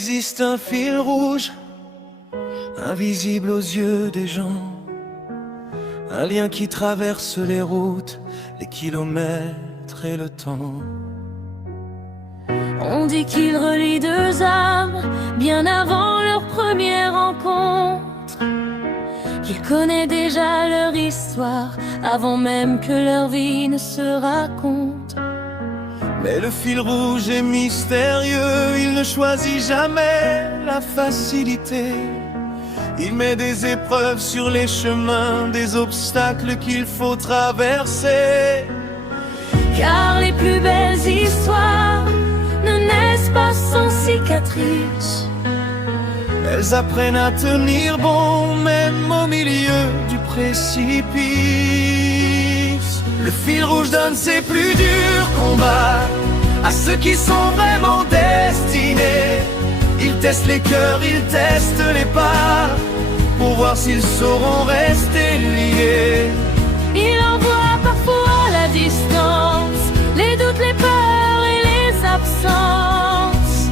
existe un fil rouge, invisible aux yeux des gens, un lien qui traverse les routes, les kilomètres et le temps. On dit qu'il relie deux âmes, bien avant leur première rencontre, qu'il connaît déjà leur histoire, avant même que leur vie ne se raconte. Mais le fil rouge est mystérieux, il ne choisit jamais la facilité. Il met des épreuves sur les chemins, des obstacles qu'il faut traverser. Car les plus belles histoires ne naissent pas sans cicatrices. Elles apprennent à tenir bon, même au milieu du précipice. Le fil rouge donne ses plus durs combats à ceux qui sont vraiment destinés. Il teste les cœurs, il teste les pas, pour voir s'ils sauront rester liés. Il envoie parfois à la distance les doutes, les peurs et les absences.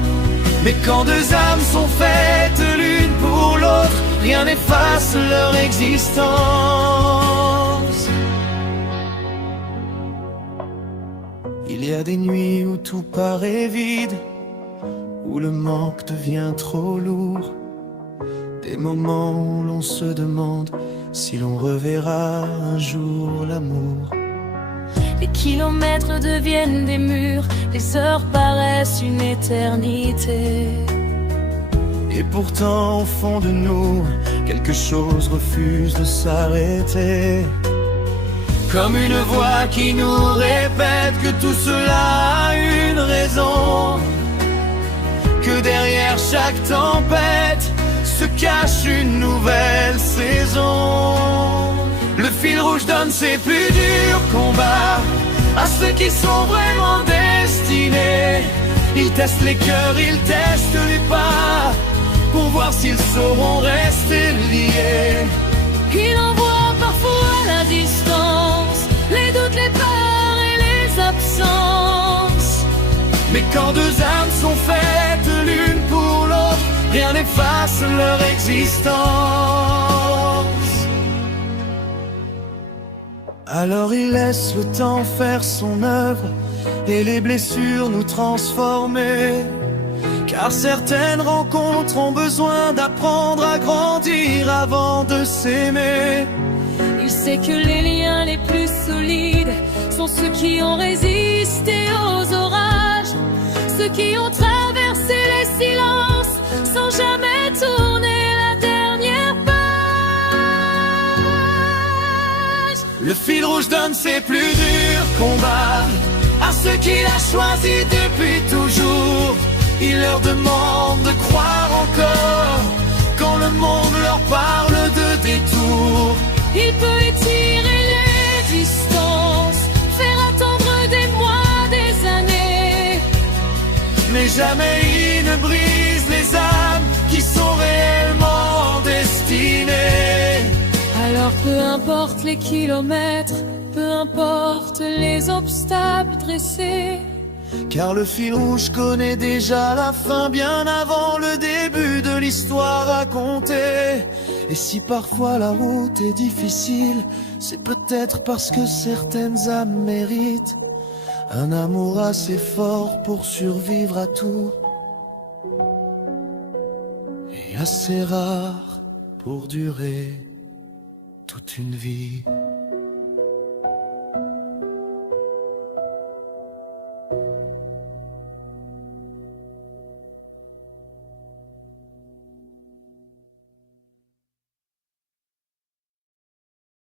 Mais quand deux âmes sont faites l'une pour l'autre, rien n'efface leur existence. Il y a des nuits où tout paraît vide, où le manque devient trop lourd, des moments où l'on se demande si l'on reverra un jour l'amour. Les kilomètres deviennent des murs, les heures paraissent une éternité. Et pourtant au fond de nous, quelque chose refuse de s'arrêter. Comme une voix qui nous répète que tout cela a une raison, que derrière chaque tempête se cache une nouvelle saison. Le fil rouge donne ses plus durs combats à ceux qui sont vraiment destinés. Il teste les cœurs, il teste les pas, pour voir s'ils sauront rester liés. Il envoie parfois à la distance les doutes, les peurs et les absences. Mais quand deux âmes sont faites l'une pour l'autre, rien n'efface leur existence. Alors il laisse le temps faire son œuvre et les blessures nous transformer. Car certaines rencontres ont besoin d'apprendre à grandir avant de s'aimer. Il sait que les liens les plus solides sont ceux qui ont résisté aux orages, ceux qui ont traversé les silences sans jamais tourner la dernière page. Le fil rouge donne ses plus durs combats à ceux qu'il a choisis depuis toujours. Il leur demande de croire encore quand le monde leur parle de détour. Il peut étirer les distances, faire attendre des mois, des années, mais jamais il ne brise les âmes qui sont réellement destinées. Alors peu importe les kilomètres, peu importe les obstacles dressés, car le fil rouge connaît déjà la fin bien avant le début de l'histoire racontée. Et si parfois la route est difficile, c'est peut-être parce que certaines âmes méritent un amour assez fort pour survivre à tout, et assez rare pour durer toute une vie.